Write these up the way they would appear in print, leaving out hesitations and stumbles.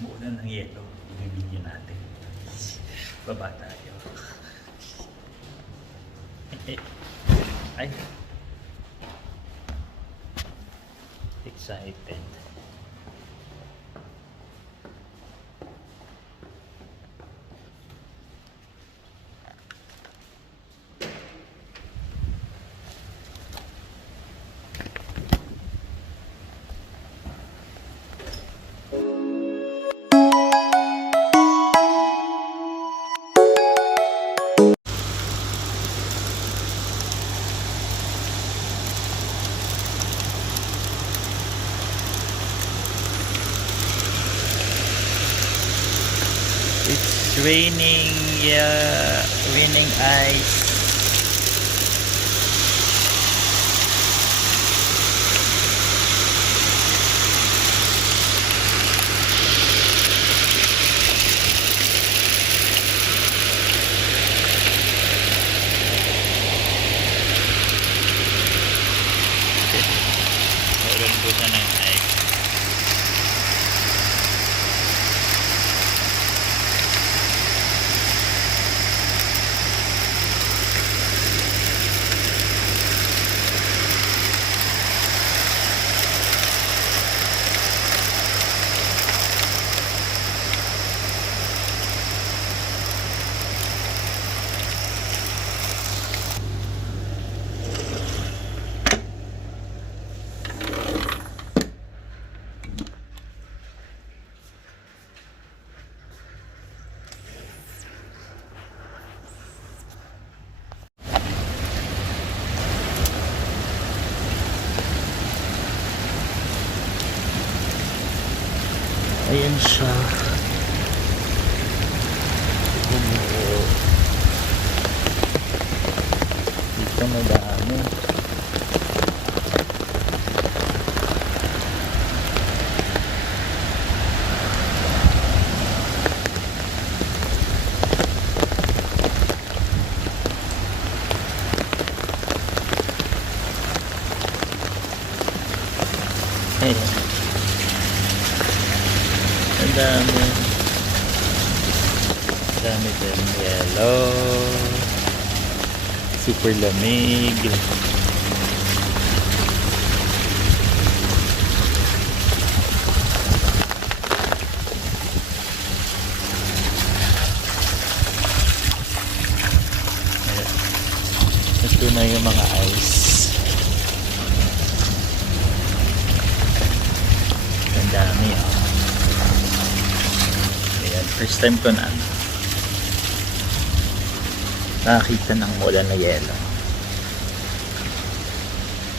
Umuulan ng yelo. Ibibigyan natin. Baba tayo. Ay. Excited. It's raining, yeah, raining ice. Meron po sa ng ice. Ayan siya. Bumuo. Dito madami. Ayan. Ang dami. Dami din yellow. Super lamig. Ito na yung mga ice. Ang dami oh. First time ko na nakakita ng ulan na yelo.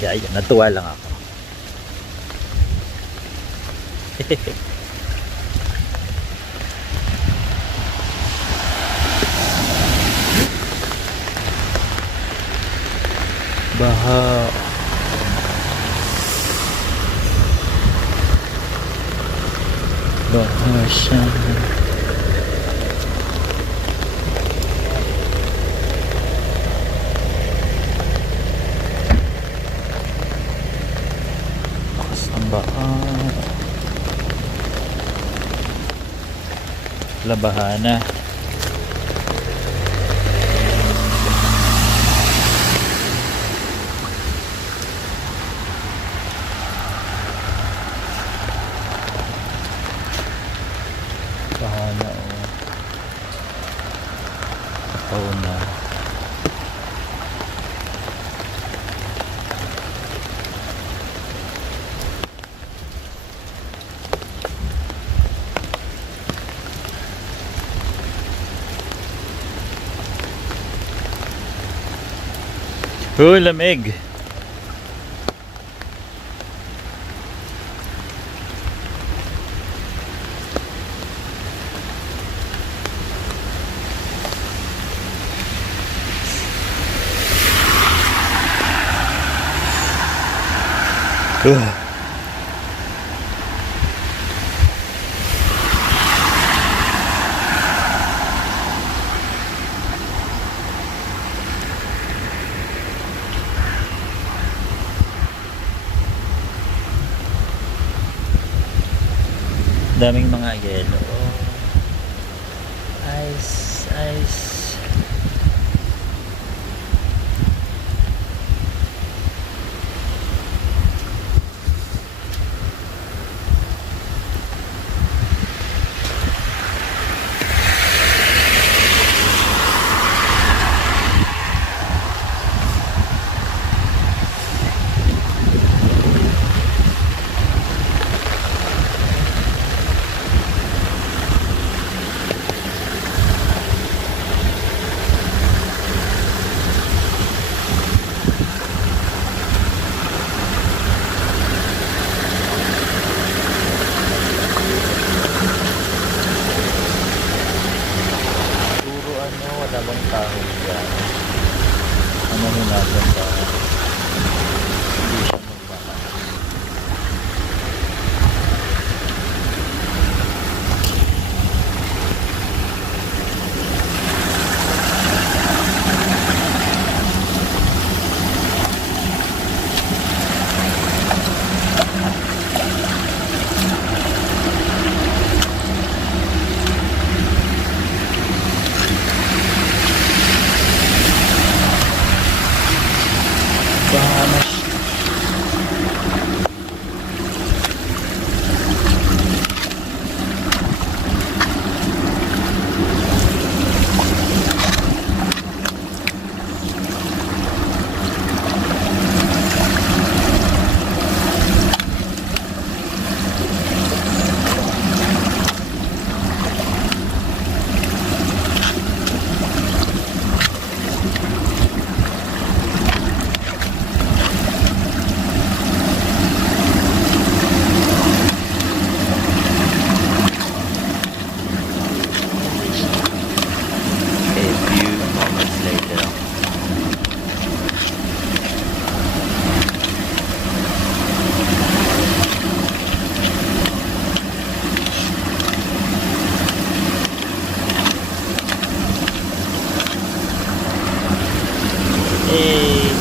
Kaya yun, natuwa lang ako. Baha. Baha siya. Labahana. Bahana o Kapaw na. Lamig. Daming mga yelo. Ice, ice. Puro ano, wala bang tao dyan. Ano natin ba? Hindi siya magbakas. Bahamas. A few moments later. Hey.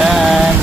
Done.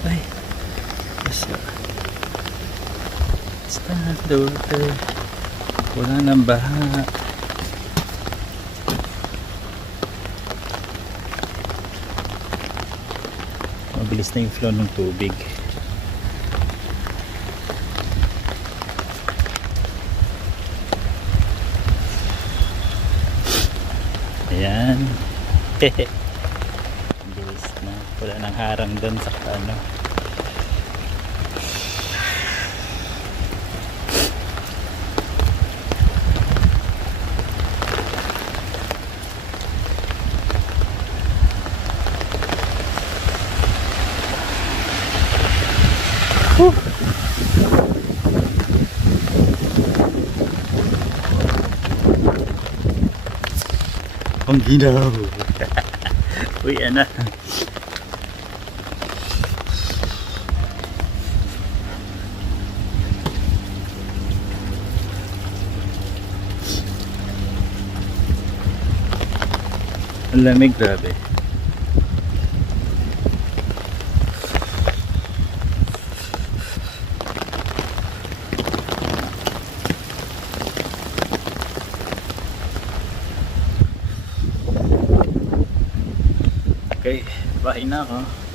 Ay, basta. Basta, daughter. Wala nang baha. Mabilis na yung flow ng tubig. Ayan. Bilis na. Wala nang harang doon sa ano. Ang ginaw. Uy, ano. Ang lamig, grabe. Okay, bahay na ako.